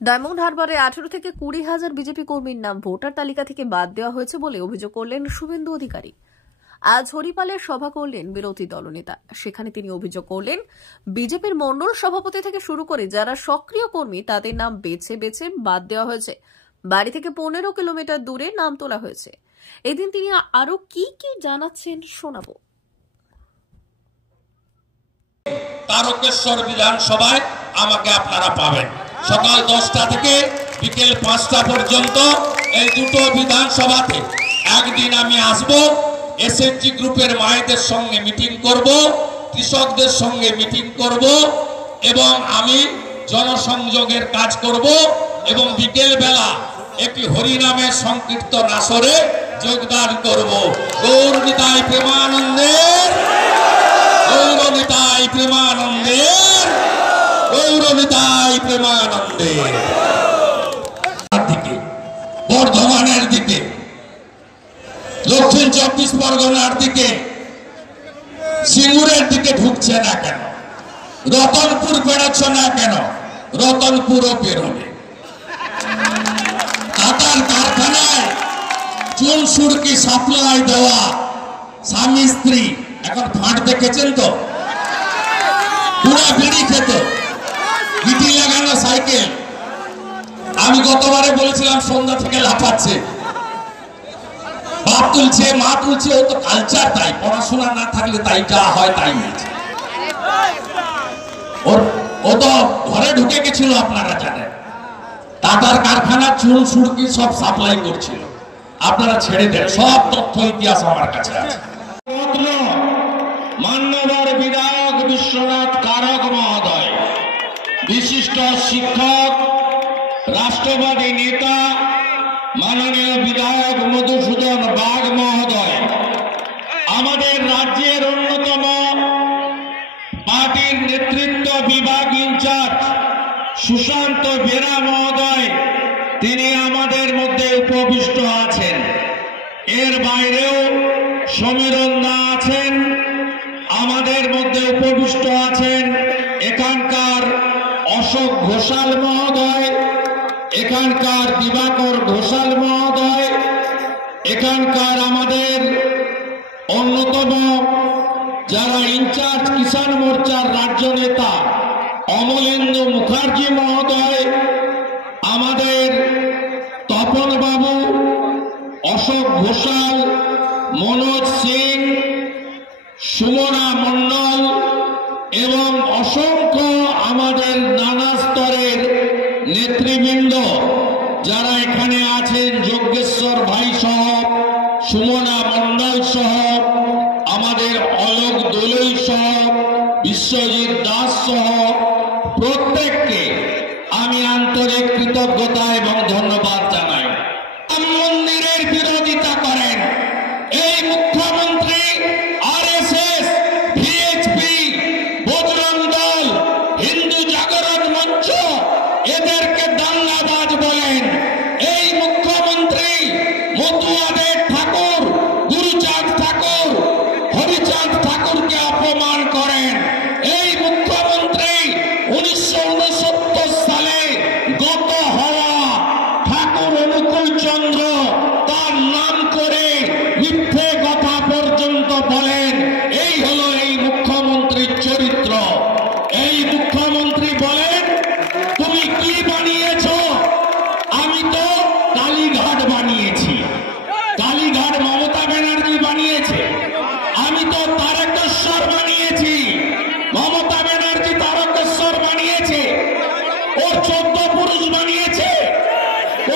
Diamond হারবারে 18 থেকে 20,000 BJP কর্মীর নাম ভোটার তালিকা থেকে বাদ দেওয়া হয়েছে বলে অভিযোগ করলেন শুভেন্দু অধিকারী। আজ হরিপালের সভা করলেন বিরোধী দলনেতা। সেখানে তিনি অভিযোগ করলেন, বিজেপির মণ্ডল সভাপতি থেকে শুরু করে যারা সক্রিয় কর্মী তাদের নাম বেছে বেছে বাদ দেওয়া হয়েছে। বাড়ি থেকে 15 কিলোমিটার দূরে নাম তোলা হয়েছে। এদিন তিনি আরো কি কি জানাচ্ছেন শোনাবো। তারকেশ্বর বিধানসভায় আমাকে আপনারা পাবেন সকাল 10টা থেকে বিকেল 5টা পর্যন্ত। এই দুটো বিধানসভাতে একদিন আমি আসব। এসএনজি গ্রুপের মায়েদের সঙ্গে মিটিং করব, কৃষকদের সঙ্গে মিটিং করব এবং আমি জনসংযোগের কাজ করব এবং বিকেল বেলা একটি হরিনামের সংকীর্তন আসরে যোগদান করব। গৌর নিতাই প্রেমানন্দের, গৌর নিতাই প্রেমানন্দের, গৌর নিতাই প্রেমানন্দের। দিকে বর্ধমানের দিকে, দক্ষিণ 24 পরগনার দিকে, সিঙ্গুরের দিকে ঢুকছে না কেন? রতনপুর বেরোচ্ছে না কেন? রতনপুরও বেরোবে। টাটার কারখানায় চুন সুরকি সাপ্লাই দেওয়া স্বামী স্ত্রী এখন ফাঁট দেখেছেন তো? পুরা বিড়ি খেত, গিটি লাগানো সাইকেল। আমি গতবারে বলেছিলাম সন্ধ্যা থেকে লাফাচ্ছে, বাপ তুলছে, মা তুলছে। ও তো কালচার, তাই পড়াশোনা না থাকলে তাই যা হয় তাই হয়েছে। ও তো ঘরে ঢুকে গেছিল, আপনারা জানেন। টাটার কারখানা চুন সুরকি সব সাপ্লাই করছিল। আপনারা ছেড়ে দেন, সব তথ্য ইতিহাস আমার কাছে আছে। মান্যবর বিধায়ক বিশ্বনাথ কারক মহোদয়, বিশিষ্ট শিক্ষক, রাষ্ট্রবাদী নেতা মাননীয় বিধায়ক মধুসূদন বাগ মহোদয়, আমাদের রাজ্যের অন্যতম পার্টির নেতৃত্ব বিভাগ ইনচার্জ সুশান্ত বেরা মহোদয়, তিনি আমাদের মধ্যে উপবিষ্ট আছেন। এর বাইরেও সমীরণ দা আছেন, আমাদের মধ্যে উপবিষ্ট আছেন এখানকার অশোক ঘোষাল মহোদয়, এখানকার দিবাকর ঘোষাল মহোদয়, এখানকার আমাদের অন্যতম যারা ইনচার্জ কিষাণ মোর্চার রাজ্য নেতা অমলেন্দু মুখার্জি মহোদয়, আমাদের তপন বাবু, অশোক ঘোষাল, মনোজ সিং, সুমনা মন্ডল এবং অসংখ্য আমাদের নানা স্তরের নেতৃবৃন্দ যারা এখানে আছেন, যজ্ঞেশ্বর ভাই সহ, সুমনা মন্ডল সহ, আমাদের অলোক দোলই সহ, বিশ্বজিৎ দাস সহ প্রত্যেককে আমি আন্তরিক কৃতজ্ঞতা এবং ধন্যবাদ জানাই। রাম মন্দিরের বিরোধিতা করেন এই মুখ্যমন্ত্রী, আরএসএস, ভিএচপি, বজরং দল, হিন্দু জাগরণ মঞ্চ এদেরকে দাঙ্গাবাজ বলেন। এই মুখ্যমন্ত্রী মতুয়াদের ঠাকুর, গুরুচাঁদ ঠাকুর, হরিচাঁদ ঠাকুরকে অপমান করেন। এই মুখ্যমন্ত্রী 1969 সালে গত হওয়া ঠাকুর অনুকূল চন্দ্র তার নাম করে মিথ্যে কথা পর্যন্ত বলেন। এই হলো এই মুখ্যমন্ত্রীর চরিত্র। এই মুখ্যমন্ত্রী বলেন, তুমি কি বানিয়েছ? আমি তো কালীঘাট বানিয়েছি। কালীঘাট মমতা ব্যানার্জি বানিয়েছে। আমি তো তারকেশ্বর বানিয়েছি। মমতা ব্যানার্জি তারকেশ্বর বানিয়েছে। ওর 14 পুরুষ বানিয়েছে।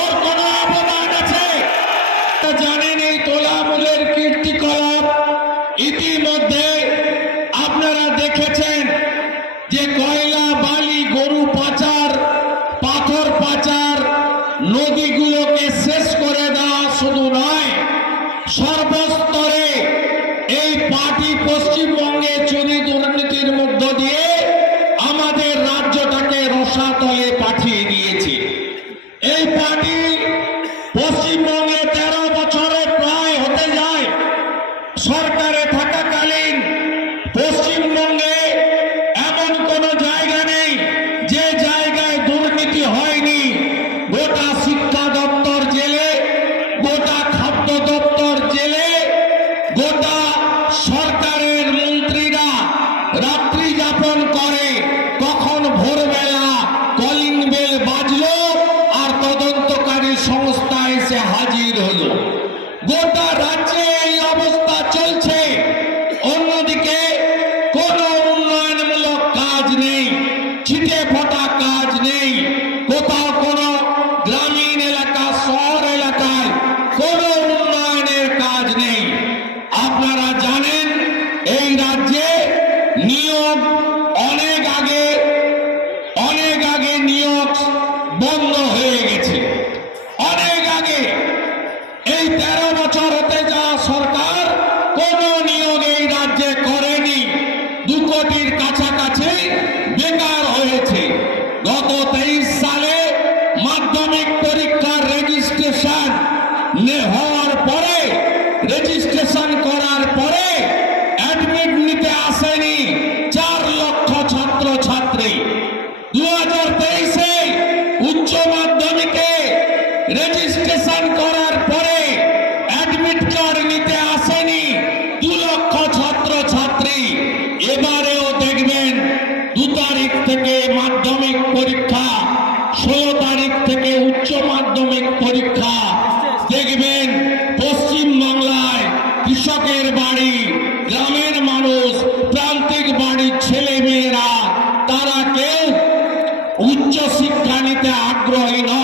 ওর কোন অবদান আছে? জানেন এই তোলামূলের কীর্তিকলাপ ইতিমধ্যে আপনারা দেখেছেন যে কয়লা, বালি, গরু পাচার, পাথর পাচার, নদীগুলোকে শেষ করে দেওয়া শুধু নয়, সর্বস্তরে এই পার্টি পশ্চিমবঙ্গে চুরি দুর্নীতির মধ্য দিয়ে আমাদের রাজ্যটাকে রসাতলে পাঠিয়ে দিয়েছে। এই পার্টি পশ্চিমবঙ্গে 13 বছরে প্রায় হতে যায় সরকারে থাকাকালীন পশ্চিমবঙ্গে এমন কোন জায়গা নেই যে জায়গায় দুর্নীতি হয়নি। গোটা রাজ্যে এই অবস্থা চলছে, অন্যদিকে কোনো উন্নয়নমূলক কাজ নেই, ছিটে ফোটা কাজ নেই, কোথাও কোনো গ্রামীণ এলাকা শহর এলাকায় কোনো উন্নয়নের কাজ নেই। আপনারা জানেন এই রাজ্যে নিয়োগ অনেক আগে নিয়োগ বন্ধ হয়ে গেছে, অনেক আগে। এই 13 বছর হতে যাওয়া সরকার কোন নিয়োগ এই রাজ্যে করেনি, 2 কোটির কাছাকাছি বেকার হয়েছে। গত 23 সালে মাধ্যমিক পরীক্ষার রেজিস্ট্রেশন হওয়ার পরে, রেজিস্ট্রেশন করার পরে অ্যাডমিট নিতে আসেনি 4 লক্ষ ছাত্র ছাত্রী। 2023-এ উচ্চ মাধ্যমিকে রেজিস্ট্রেশন করার পরে অ্যাডমিট কার্ড নিতে আসেনি 2 লক্ষ ছাত্র ছাত্রী। এবারেও দেখবেন 2 তারিখ থেকে মাধ্যমিক পরীক্ষা, 16 তারিখ থেকে উচ্চ মাধ্যমিক পরীক্ষা। দেখবেন পশ্চিম বাংলায় কৃষকের বাড়ি, গ্রামের মানুষ, প্রান্তিক বাড়ির ছেলে মেয়েরা তারা কেউ উচ্চ শিক্ষা নিতে আগ্রহী নয়।